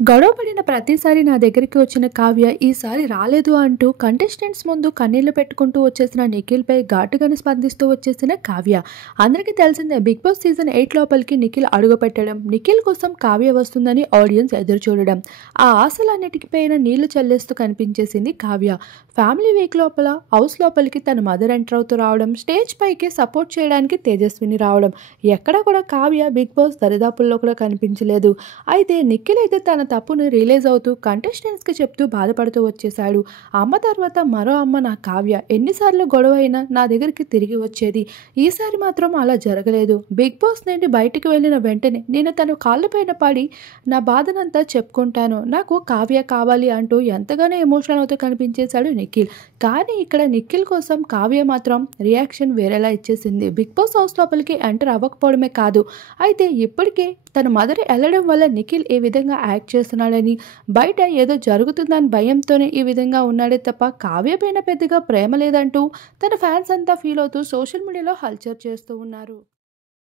గొడవపడిన ప్రతిసారి నా దగ్గరికి వచ్చిన కావ్య ఈసారి రాలేదు అంటూ కంటెస్టెంట్స్ ముందు కన్నీళ్లు పెట్టుకుంటూ వచ్చేసిన నిఖిల్పై ఘాటుగానే స్పందిస్తూ వచ్చేసిన కావ్య. అందరికీ తెలిసిందే, బిగ్ బాస్ సీజన్ 8 లోపలికి నిఖిల్ అడుగుపెట్టడం, నిఖిల్ కోసం కావ్య వస్తుందని ఆడియన్స్ ఎదురు చూడడం, ఆ ఆశలన్నిటిపైన నీళ్లు చల్లేస్తూ కనిపించేసింది కావ్య. ఫ్యామిలీ వీక్ లోపల హౌస్ లోపలికి తన మదర్ ఎంటర్ అవుతూ రావడం, స్టేజ్ పైకి సపోర్ట్ చేయడానికి తేజస్విని రావడం, ఎక్కడా కూడా కావ్య బిగ్ బాస్ దరిదాపుల్లో కూడా కనిపించలేదు. అయితే నిఖిల్ అయితే తన తప్పును రియలైజ్ అవుతూ కంటెస్టెంట్స్కి చెప్తూ బాధపడుతూ వచ్చేశాడు. అమ్మ తర్వాత మరో అమ్మ నా కావ్య, ఎన్నిసార్లు గొడవ అయినా నా దగ్గరికి తిరిగి వచ్చేది. ఈసారి మాత్రం అలా జరగలేదు. బిగ్ బాస్ నుండి బయటికి వెళ్ళిన వెంటనే నేను తన కాళ్ళపైన పడి నా బాధనంతా చెప్పుకుంటాను, నాకు కావ్య కావాలి అంటూ ఎంతగానో ఎమోషనల్ అవుతూ కనిపించేశాడు నిఖిల్. కానీ ఇక్కడ నిఖిల్ కోసం కావ్య మాత్రం రియాక్షన్ వేరేలా ఇచ్చేసింది. బిగ్ బాస్ హౌస్ లోపలికి ఎంటర్ అవ్వకపోవడమే కాదు, అయితే ఇప్పటికే తన మదర్ వెళ్ళడం వల్ల నిఖిల్ ఏ విధంగా యాక్ట్ చేస్తున్నాడని, బయట ఏదో జరుగుతుందని భయంతోనే ఈ విధంగా ఉన్నాడే తప్ప కావ్య పైన పెద్దగా ప్రేమ లేదంటూ తన ఫ్యాన్స్ అంతా ఫీల్ అవుతూ సోషల్ మీడియాలో హల్చల్ చేస్తూ ఉన్నారు.